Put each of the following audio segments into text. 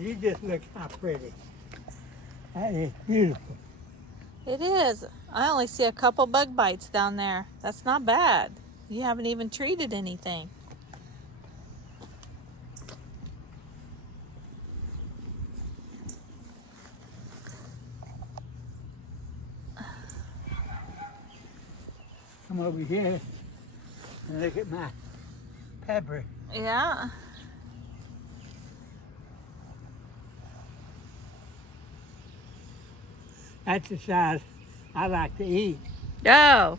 you just look how pretty. That is beautiful. It is. I only see a couple bug bites down there. That's not bad. You haven't even treated anything. Come over here and look at my pepper. Yeah. That's the size I like to eat. Oh.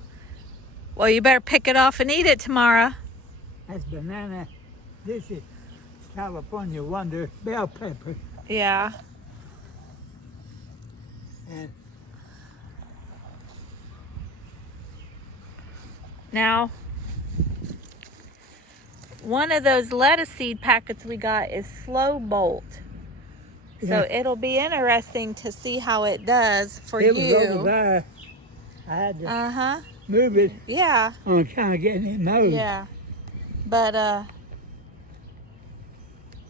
Well, you better pick it off and eat it tomorrow. That's banana. This is California Wonder bell pepper. Yeah. And Now, one of those lettuce seed packets we got is slow bolt. So it'll be interesting to see how it does for it you. was over there. I had to move it Yeah. on kind of getting it moved. Yeah. But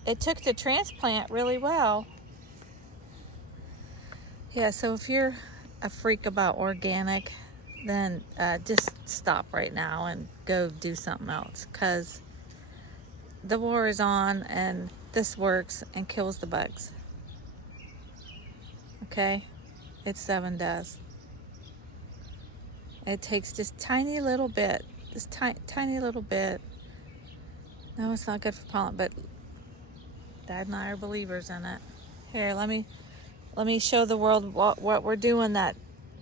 it took the transplant really well. Yeah, so if you're a freak about organic, then just stop right now and go do something else, because the war is on and this works and kills the bugs. Okay? It 7 does. It takes just tiny little bit, just tiny little bit. No, it's not good for pollen, but Dad and I are believers in it. Here, let me show the world what we're doing that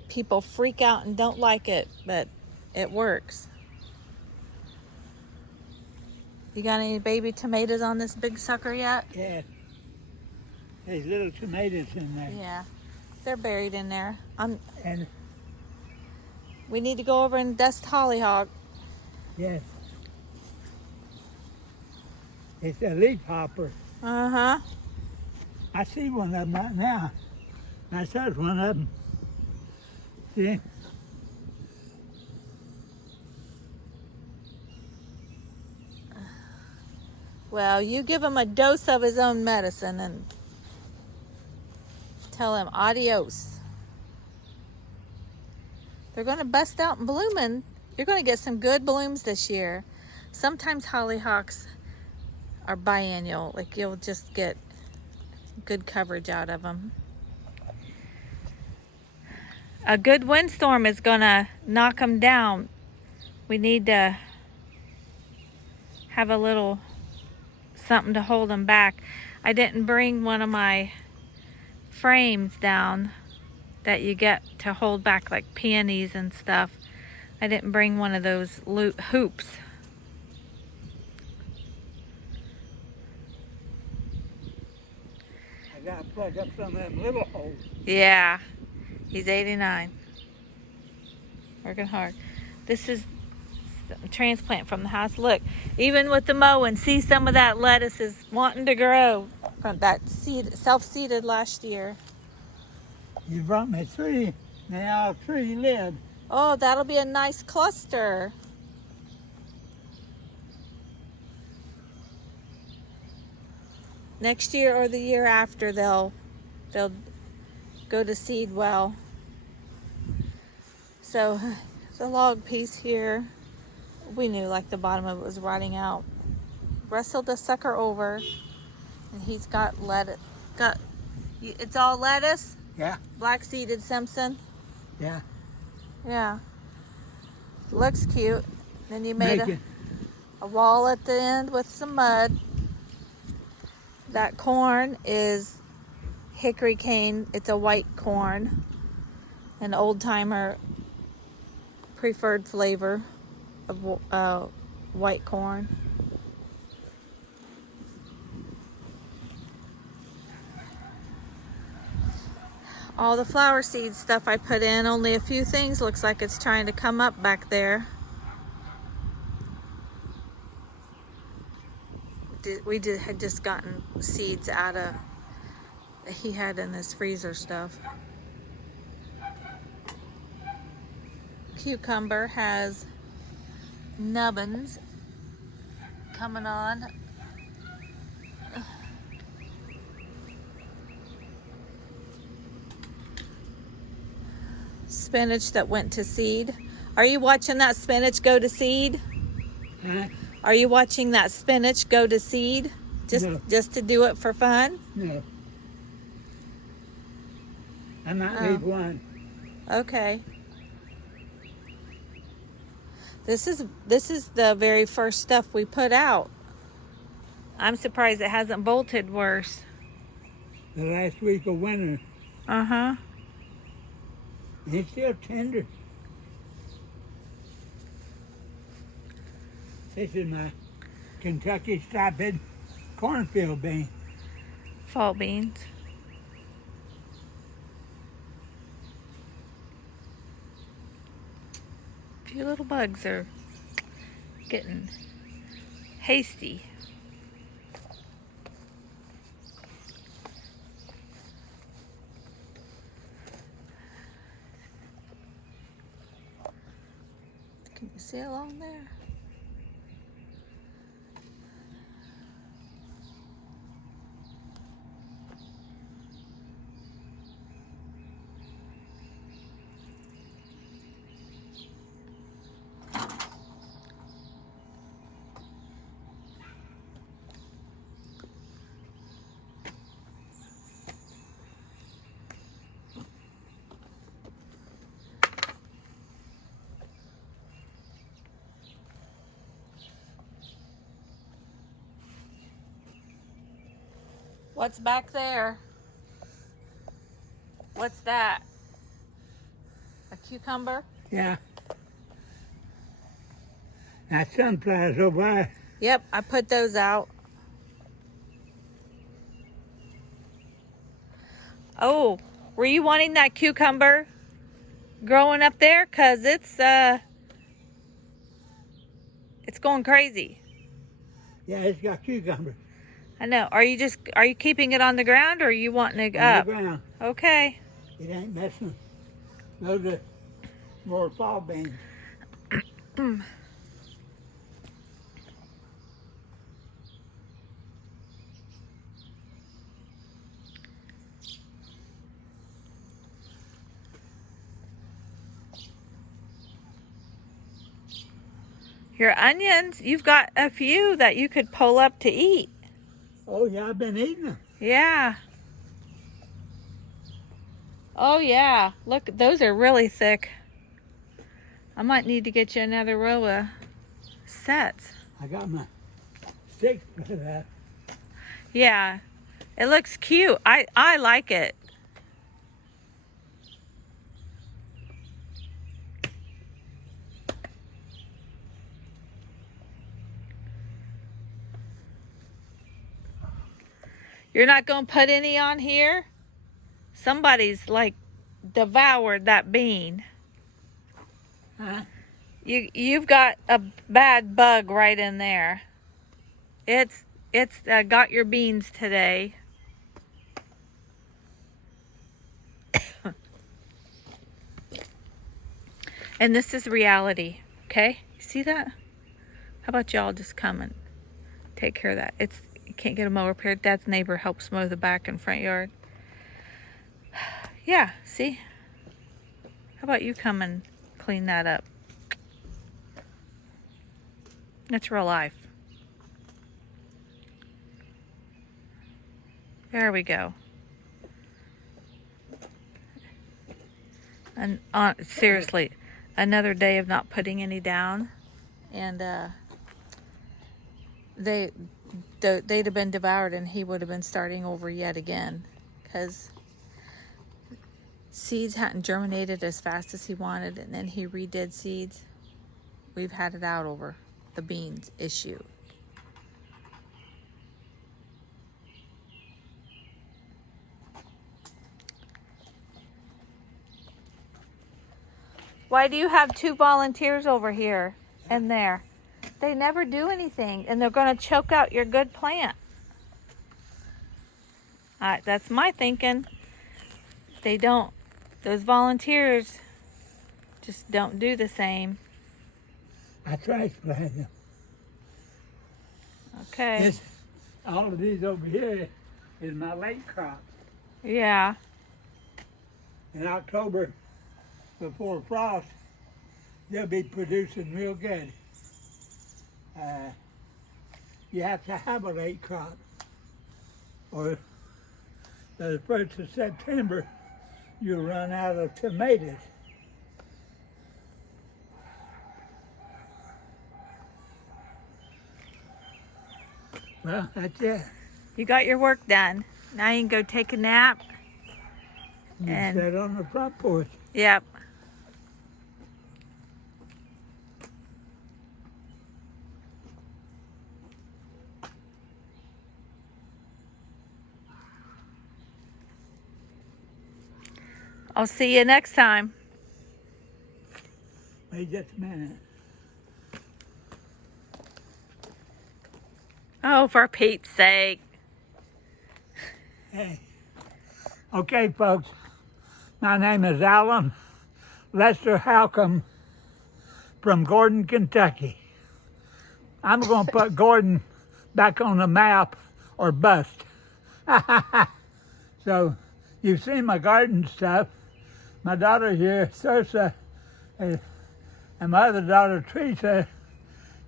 people freak out and don't like it, but it works. You got any baby tomatoes on this big sucker yet? Yeah. There's little tomatoes in there. Yeah, they're buried in there. And We need to go over and dust hollyhock. yes. It's a leaf hopper. Uh-huh. I see one of them right now. I saw one of them. See? Well, you give him a dose of his own medicine and tell him adios. They're going to bust out and blooming. You're going to get some good blooms this year. Sometimes hollyhocks are biennial. Like, you'll just get good coverage out of them. A good windstorm is going to knock them down. We need to have a little something to hold them back. I didn't bring one of my frames down that you get to hold back like peonies and stuff. I didn't bring one of those hoops. I gotta plug up some of them little holes. Yeah, he's 89. Working hard. This is a transplant from the house. Look, even with the mowing, see some of that lettuce is wanting to grow from that seed, self-seeded last year. You brought me 3. Now 3 live. Oh, that'll be a nice cluster. Next year or the year after, they'll go to seed well. So the log piece here, we knew like the bottom of it was rotting out. Wrestled the sucker over, and he's got lettuce. It's all lettuce. Yeah. Black seeded Simpson. Yeah. Yeah. Looks cute. Then you made a wall at the end with some mud. That corn is hickory cane. It's a white corn. An old timer preferred flavor of white corn. All the flower seed stuff I put in, only a few things looks like it's trying to come up back there. Had just gotten seeds out of, he had in his freezer stuff. Cucumber has nubbins coming on. spinach that went to seed. Are you watching that spinach go to seed? Huh? Are you watching that spinach go to seed? No. Just to do it for fun? No. I might Oh. leave one. Okay. This is the very first stuff we put out. I'm surprised it hasn't bolted worse. The last week of winter. Uh-huh. It's still tender. This is my Kentucky striped cornfield bean. Fall beans. A few little bugs are getting hasty. Can you see along there? What's back there? What's that? A cucumber? Yeah. Now sunflowers over there. Yep, I put those out. Oh, were you wanting that cucumber growing up there? 'Cause it's going crazy. Yeah, it's got cucumbers. I know. Are you keeping it on the ground or are you wanting it On up? the ground. Okay. It ain't messing. Those are more fall beans. Your onions, you've got a few that you could pull up to eat. Oh yeah, I've been eating them. Yeah. Oh yeah. Look, those are really thick. I might need to get you another row of sets. I got my sticks for that. Yeah. It looks cute. I like it. You're not going to put any on here? Somebody's like devoured that bean. Huh? You've got a bad bug right in there. It's got your beans today. And this is reality, okay? See that? How about y'all just come and take care of that? You can't get a mower repaired. Dad's neighbor helps mow the back and front yard. Yeah, see? How about you come and clean that up? That's real life. There we go. And seriously, another day of not putting any down, and they'd have been devoured, and he would have been starting over yet again, because seeds hadn't germinated as fast as he wanted, and then he redid seeds. We've had it out over the beans issue. Why do you have 2 volunteers over here and there? They never do anything, and they're going to choke out your good plant. That's my thinking. They don't. Those volunteers just don't do the same. I tried to plant them. Okay. All of these over here is my late crop. Yeah. In October, before frost, they'll be producing real good. You have to have a late crop, or by the 1st of September, you'll run out of tomatoes. Well, that's it. You got your work done. Now you can go take a nap. You And- sit on the front porch. Yep. I'll see you next time. Wait just a minute. Oh, for Pete's sake. Hey. Okay, folks. My name is Alan Lester Halcomb from Gordon, Kentucky. I'm going to put Gordon back on the map or bust. So, you've seen my garden stuff. My daughter here, Cirsa, and my other daughter, Teresa,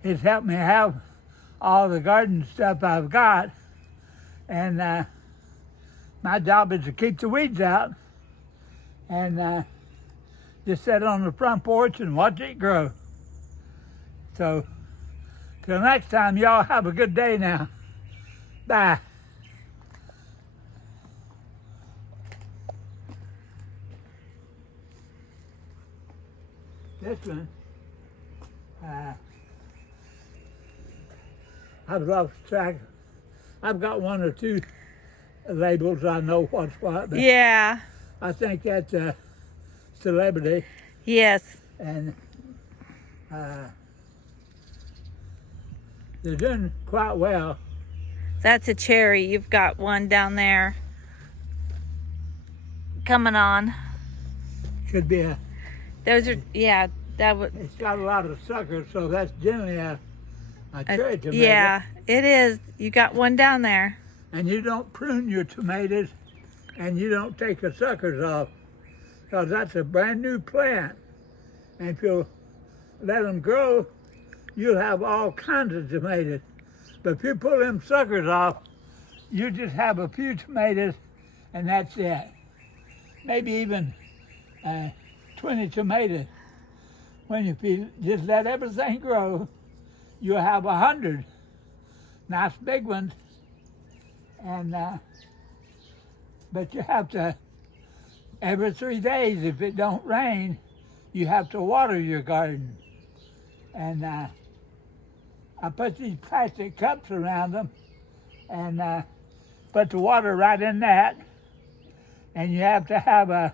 has helped me have all the garden stuff I've got. And my job is to keep the weeds out and just sit on the front porch and watch it grow. So, till next time, y'all have a good day now. Bye. This one, I've lost track. I've got one or two labels. I know what's what, but Yeah. I think that's a celebrity, Yes. and they're doing quite well. That's a cherry. You've got one down there coming on. Should be a. Those are, yeah, that would. It's got a lot of suckers, so that's generally a cherry tomato. Yeah, it is. You got one down there. And you don't prune your tomatoes, and you don't take the suckers off, because that's a brand new plant. And if you'll let them grow, you'll have all kinds of tomatoes. But if you pull them suckers off, you just have a few tomatoes, and that's it. Maybe even 20 tomatoes. When if you just let everything grow, you'll have 100 nice big ones. And but you have to, every 3 days, if it don't rain, you have to water your garden. And I put these plastic cups around them and put the water right in that. And you have to have a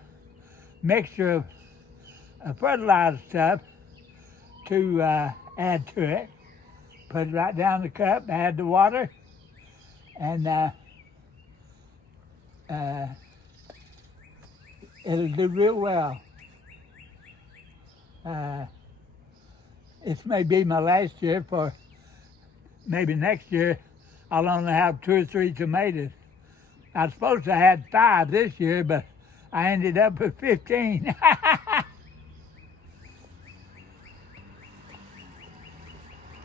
mixture of fertilizer stuff to add to it. Put it right down the cup, add the water, and it'll do real well. This may be my last year. For maybe next year I'll only have 2 or 3 tomatoes. I was supposed to have 5 this year, but I ended up with 15.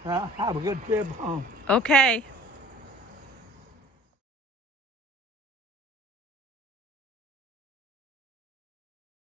Well, have a good trip home. Okay.